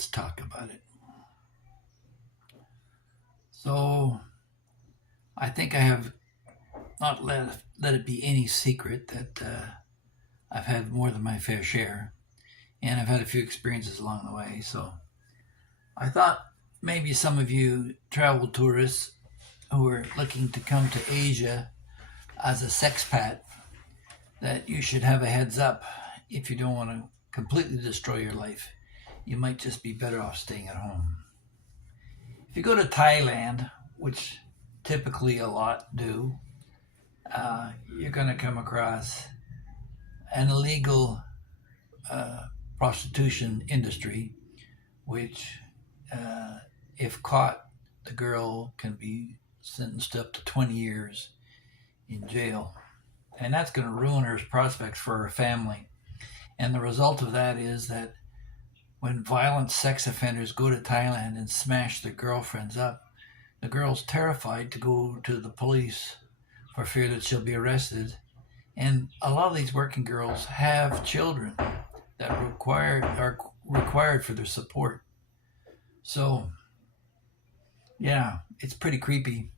let's talk about it. So I think I have not let it be any secret that I've had more than my fair share, and I've had a few experiences along the way. So I thought maybe some of you travel tourists who are looking to come to Asia as a sexpat, that you should have a heads up. If you don't want to completely destroy your life, you might just be better off staying at home. If you go to Thailand, which typically a lot do, you're going to come across an illegal prostitution industry, which, if caught, the girl can be sentenced up to 20 years in jail. And that's going to ruin her prospects for her family. And the result of that is that when violent sex offenders go to Thailand and smash their girlfriends up, the girl's terrified to go to the police for fear that she'll be arrested. And a lot of these working girls have children that are required for their support. So, yeah, it's pretty creepy.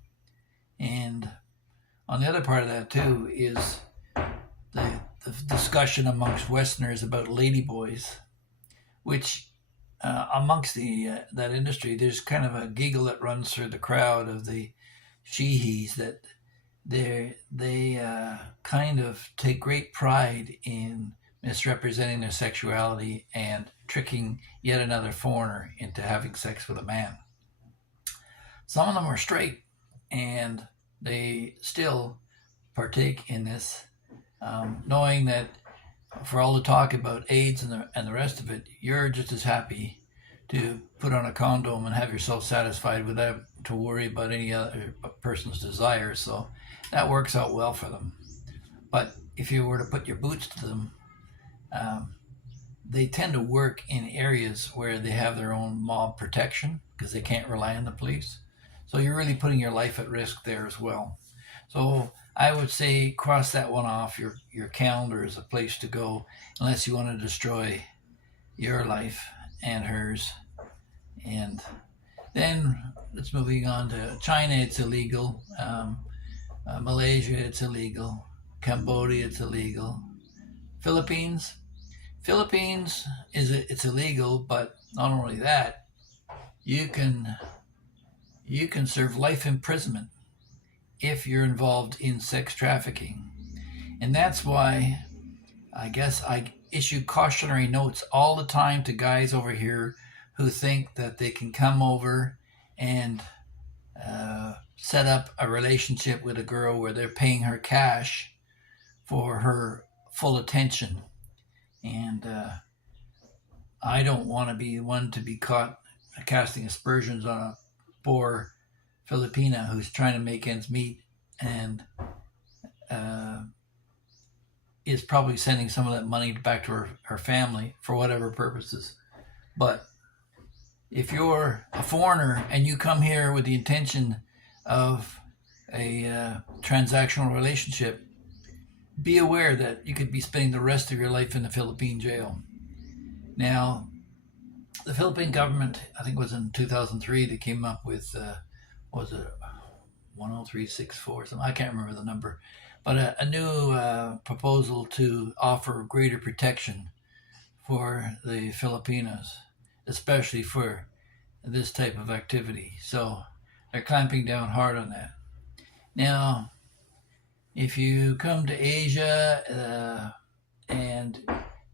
And on the other part of that too is the discussion amongst Westerners about ladyboys, which amongst that industry, there's kind of a giggle that runs through the crowd of the sheehies that they kind of take great pride in misrepresenting their sexuality and tricking yet another foreigner into having sex with a man. Some of them are straight, and they still partake in this, knowing that for all the talk about AIDS and the rest of it, you're just as happy to put on a condom and have yourself satisfied without to worry about any other person's desires. So that works out well for them. But if you were to put your boots to them, they tend to work in areas where they have their own mob protection because they can't rely on the police. So you're really putting your life at risk there as well. So I would say cross that one off your calendar as a place to go, unless you want to destroy your life and hers. And then let's moving on to China. It's illegal. Malaysia, it's illegal. Cambodia, it's illegal. Philippines it's illegal, but not only that, you can serve life imprisonment if you're involved in sex trafficking. And that's why I guess I issue cautionary notes all the time to guys over here who think that they can come over and set up a relationship with a girl where they're paying her cash for her full attention. And I don't want to be one to be caught casting aspersions on a poor Filipina who's trying to make ends meet and is probably sending some of that money back to her family for whatever purposes. But if you're a foreigner and you come here with the intention of a transactional relationship, be aware that you could be spending the rest of your life in the Philippine jail. Now, the Philippine government, I think it was in 2003, they came up with, what was it, 10364, something, I can't remember the number, but a new proposal to offer greater protection for the Filipinos, especially for this type of activity. So they're clamping down hard on that. Now, if you come to Asia and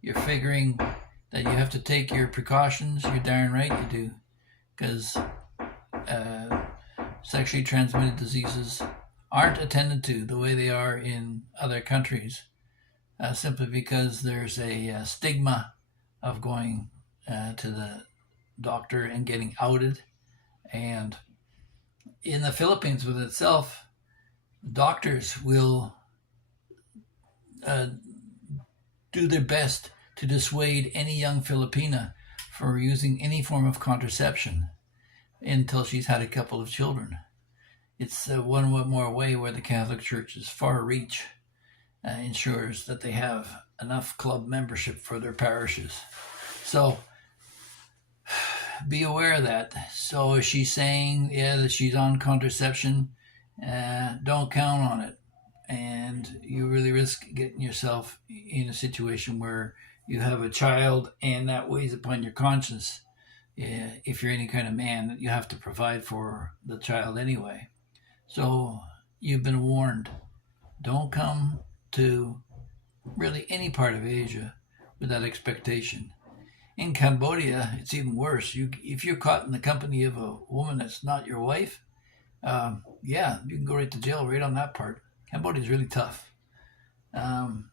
you're figuring that you have to take your precautions, you're darn right you do, because sexually transmitted diseases aren't attended to the way they are in other countries, simply because there's a stigma of going to the doctor and getting outed. And in the Philippines with itself, doctors will do their best to dissuade any young Filipina from using any form of contraception until she's had a couple of children. It's one more way where the Catholic Church's far reach ensures that they have enough club membership for their parishes. So be aware of that. So if she's saying, yeah, that she's on contraception, don't count on it. And you really risk getting yourself in a situation where you have a child and that weighs upon your conscience. If you're any kind of man, you have to provide for the child anyway. So you've been warned. Don't come to really any part of Asia with that expectation. In Cambodia, it's even worse. If you're caught in the company of a woman that's not your wife, yeah, you can go right to jail right on that part. Cambodia is really tough. Um,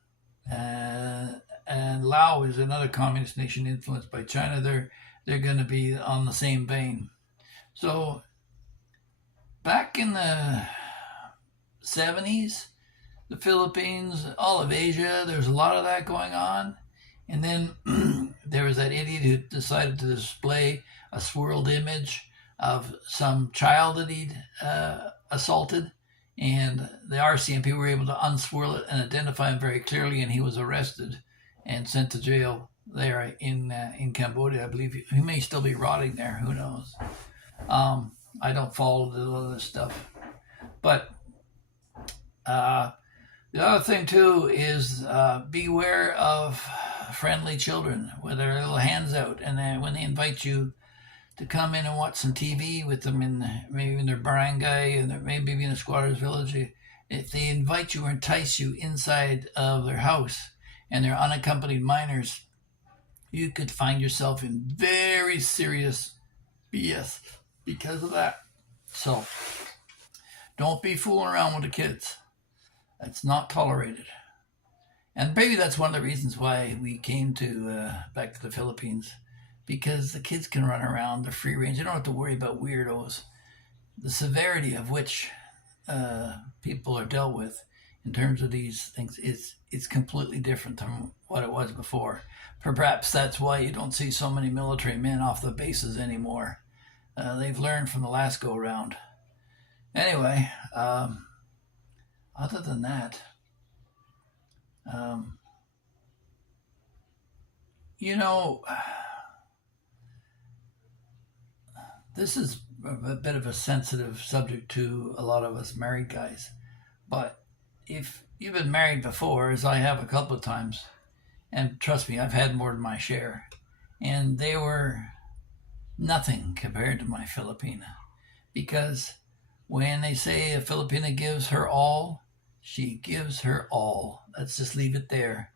and Laos is another communist nation influenced by China. They're going to be on the same vein. So back in the 70s, the Philippines, all of Asia, there's a lot of that going on. And then there was that idiot who decided to display a swirled image of some child that he'd assaulted. And the RCMP were able to unswirl it and identify him very clearly, and he was arrested and sent to jail there in Cambodia. I believe he may still be rotting there. Who knows? I don't follow the other stuff. But the other thing, too, is beware of friendly children with their little hands out. And then when they invite you to come in and watch some TV with them maybe in their barangay and maybe in a squatter's village, if they invite you or entice you inside of their house and they're unaccompanied minors, you could find yourself in very serious BS because of that. So don't be fooling around with the kids. That's not tolerated. And maybe that's one of the reasons why we came back to the Philippines, because the kids can run around, they're free range, they don't have to worry about weirdos. The severity of which people are dealt with in terms of these things it's completely different than what it was before. Perhaps that's why you don't see so many military men off the bases anymore. They've learned from the last go round. Anyway, other than that, you know, this is a bit of a sensitive subject to a lot of us married guys. But if you've been married before, as I have a couple of times, and trust me, I've had more than my share, and they were nothing compared to my Filipina. Because when they say a Filipina gives her all, she gives her all. Let's just leave it there.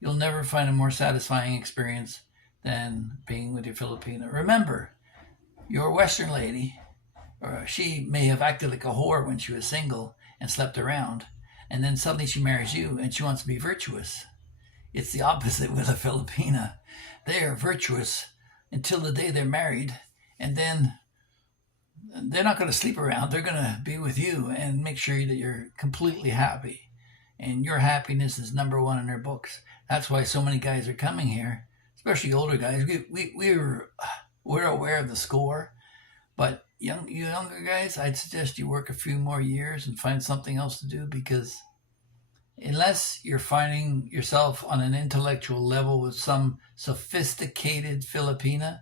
You'll never find a more satisfying experience than being with your Filipina. Remember, your Western lady, or she may have acted like a whore when she was single and slept around, and then suddenly she marries you and she wants to be virtuous. It's the opposite with a Filipina. They are virtuous until the day they're married, and then they're not going to sleep around. They're going to be with you and make sure that you're completely happy. And your happiness is number one in their books. That's why so many guys are coming here, especially older guys. We're aware of the score, but younger guys, I'd suggest you work a few more years and find something else to do, because unless you're finding yourself on an intellectual level with some sophisticated Filipina,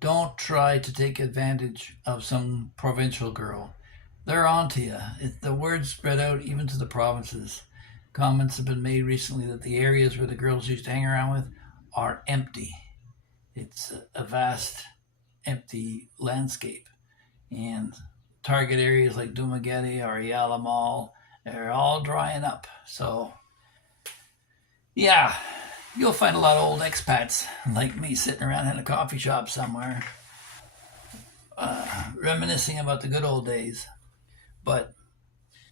don't try to take advantage of some provincial girl. They're onto you. The word spread out even to the provinces. Comments have been made recently that the areas where the girls used to hang around with are empty. It's a vast, empty landscape. And target areas like Dumaguete or Ayala Mall, they're all drying up. So, yeah, you'll find a lot of old expats like me sitting around in a coffee shop somewhere, reminiscing about the good old days. But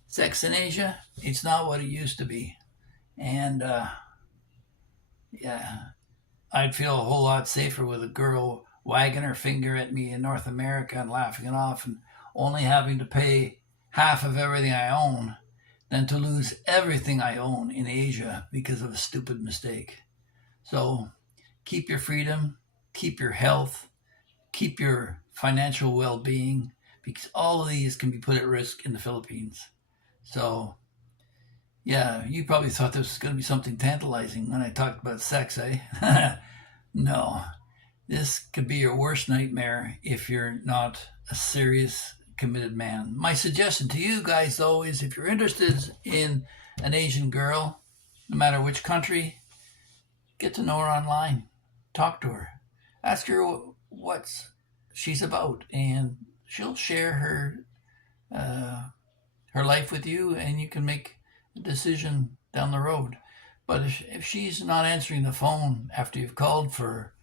sex in Asia, it's not what it used to be. And, yeah, I'd feel a whole lot safer with a girl wagging her finger at me in North America and laughing it off and only having to pay half of everything I own than to lose everything I own in Asia because of a stupid mistake. So keep your freedom, keep your health, keep your financial well-being, because all of these can be put at risk in the Philippines. So, yeah, you probably thought this was going to be something tantalizing when I talked about sex, eh? No. This could be your worst nightmare if you're not a serious, committed man. My suggestion to you guys, though, is if you're interested in an Asian girl, no matter which country, get to know her online, talk to her, ask her what she's about, and she'll share her life with you, and you can make a decision down the road. But if she's not answering the phone after you've called for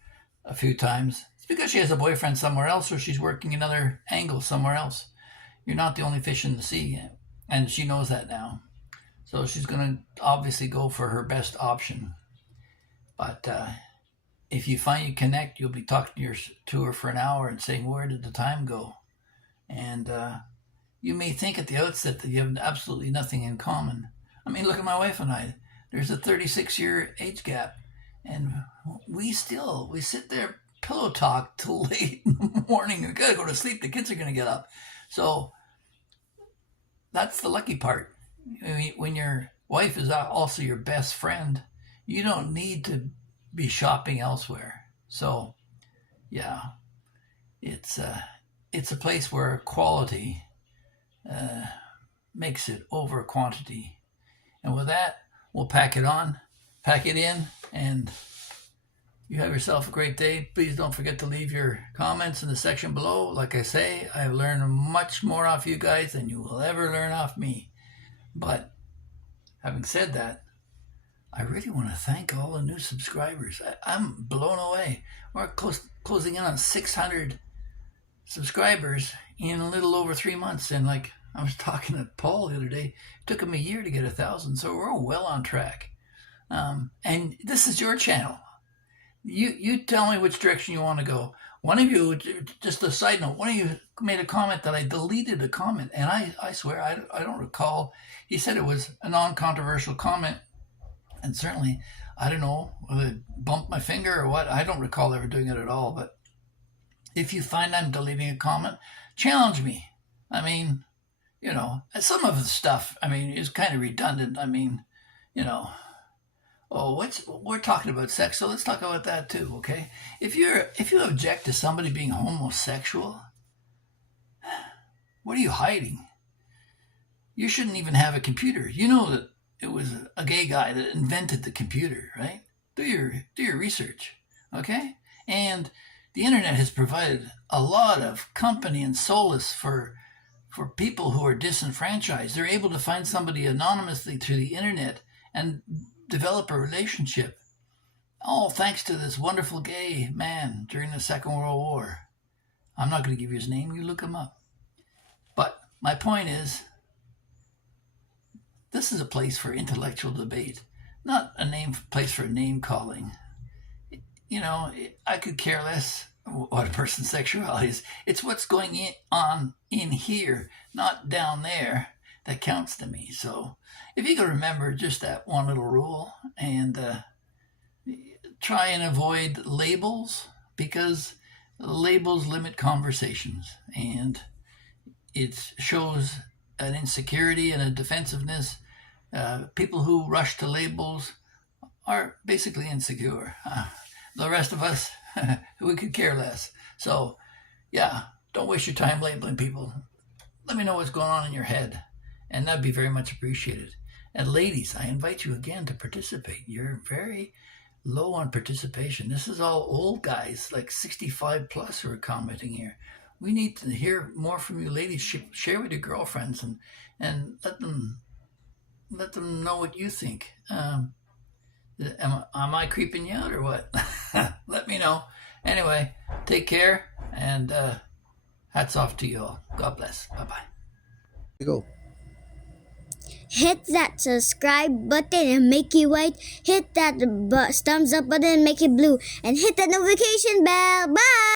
a few times, it's because she has a boyfriend somewhere else, or she's working another angle somewhere else. You're not the only fish in the sea, and she knows that now. So she's going to obviously go for her best option. But if you find you connect, you'll be talking to her for an hour and saying, where did the time go? And you may think at the outset that you have absolutely nothing in common. I mean, look at my wife and I. There's a 36-year age gap. And we sit there, pillow talk till late in the morning. We gotta go to sleep. The kids are gonna get up. So that's the lucky part. When your wife is also your best friend, you don't need to be shopping elsewhere. So, yeah, it's a place where quality makes it over quantity. And with that, we'll pack it in, and you have yourself a great day. Please don't forget to leave your comments in the section below. Like I say, I've learned much more off you guys than you will ever learn off me. But having said that, I really want to thank all the new subscribers. I'm blown away. We're closing in on 600 subscribers in a little over 3 months. And like I was talking to Paul the other day, it took him a year to get 1,000. So we're well on track. And this is your channel. You tell me which direction you want to go. One of you, just a side note, one of you made a comment that I deleted a comment, and I swear I don't recall. He said it was a non-controversial comment, and certainly, I don't know whether I bumped my finger or what. I don't recall ever doing it at all. But if you find I'm deleting a comment, challenge me. I mean, some of the stuff, is kind of redundant. We're talking about sex, so let's talk about that too, okay? If you object to somebody being homosexual, what are you hiding? You shouldn't even have a computer. You know that it was a gay guy that invented the computer, right? Do your research, okay? And the internet has provided a lot of company and solace for people who are disenfranchised. They're able to find somebody anonymously through the internet and develop a relationship, all thanks to this wonderful gay man during the Second World War. I'm not going to give you his name. You look him up. But my point is, this is a place for intellectual debate, not a place for name calling. I could care less what a person's sexuality is. It's what's going on in here, not down there, that counts to me. So if you can remember just that one little rule, and try and avoid labels, because labels limit conversations, and it shows an insecurity and a defensiveness. People who rush to labels are basically insecure. The rest of us, we could care less. So yeah, don't waste your time labeling people. Let me know what's going on in your head, and that'd be very much appreciated. And ladies, I invite you again to participate. You're very low on participation. This is all old guys, like 65 plus, who are commenting here. We need to hear more from you ladies. Share with your girlfriends and let them know what you think. Am I creeping you out or what? Let me know. Anyway, take care, and hats off to you all. God bless. Bye-bye. Go. Hit that subscribe button and make it white. Hit that thumbs up button and make it blue. And hit that notification bell. Bye!